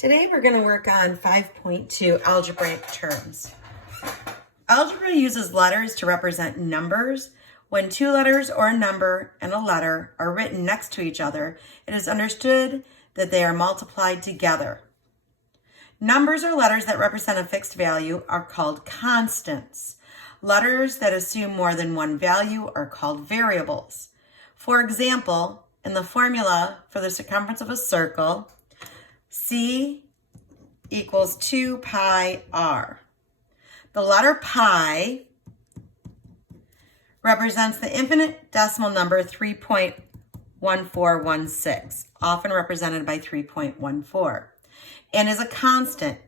Today we're going to work on 5.2 algebraic terms. Algebra uses letters to represent numbers. When two letters or a number and a letter are written next to each other, it is understood that they are multiplied together. Numbers or letters that represent a fixed value are called constants. Letters that assume more than one value are called variables. For example, in the formula for the circumference of a circle, C equals 2 pi r. The letter pi represents the infinite decimal number 3.1416, often represented by 3.14, and is a constant.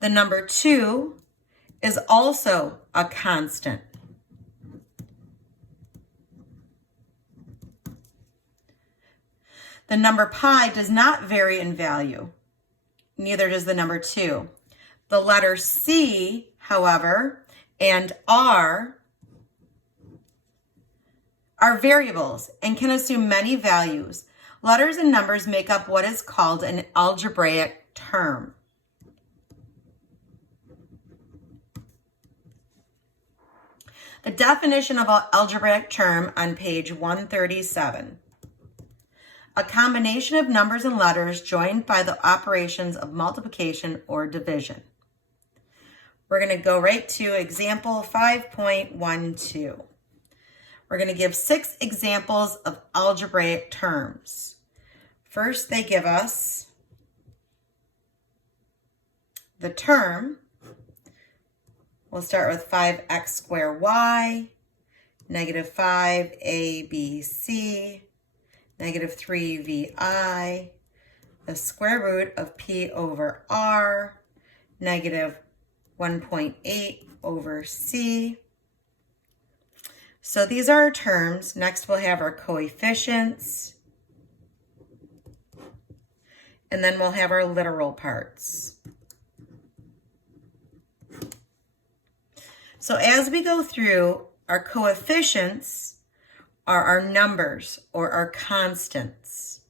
The number 2 is also a constant. The number pi does not vary in value. Neither does the number 2. The letter C, however, and R are variables and can assume many values. Letters and numbers make up what is called an algebraic term. The definition of an algebraic term on page 137. A combination of numbers and letters joined by the operations of multiplication or division. We're going to go right to example 5.12. We're going to give 6 examples of algebraic terms. First, they give us the term. We'll start with 5x squared y, negative 5abc, negative 3vi, the square root of p over r, negative 1.8 over c. So these are our terms. Next we'll have our coefficients, and then we'll have our literal parts. So as we go through, our coefficients are our numbers or our constants.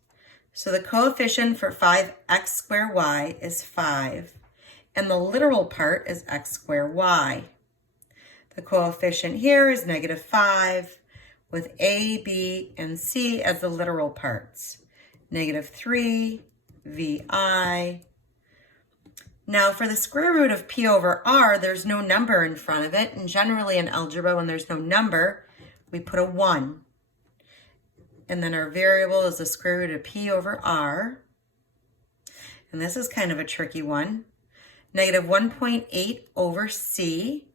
So the coefficient for 5x squared y is 5, and the literal part is x squared y. The coefficient here is negative 5, with a, b, and c as the literal parts. Negative 3, vi. Now for the square root of p over r, there's no number in front of it, and generally in algebra, when there's no number, we put a 1. And then our variable is the square root of p over r. And this is kind of a tricky one. Negative 1.8 over c.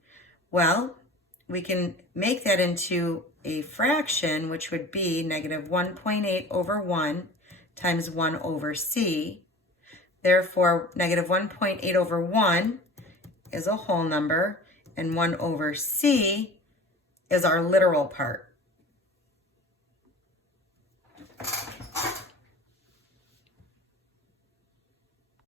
Well, we can make that into a fraction, which would be negative 1.8 over 1 times 1 over c. Therefore, negative 1.8 over 1 is a whole number, and 1 over c is our literal part.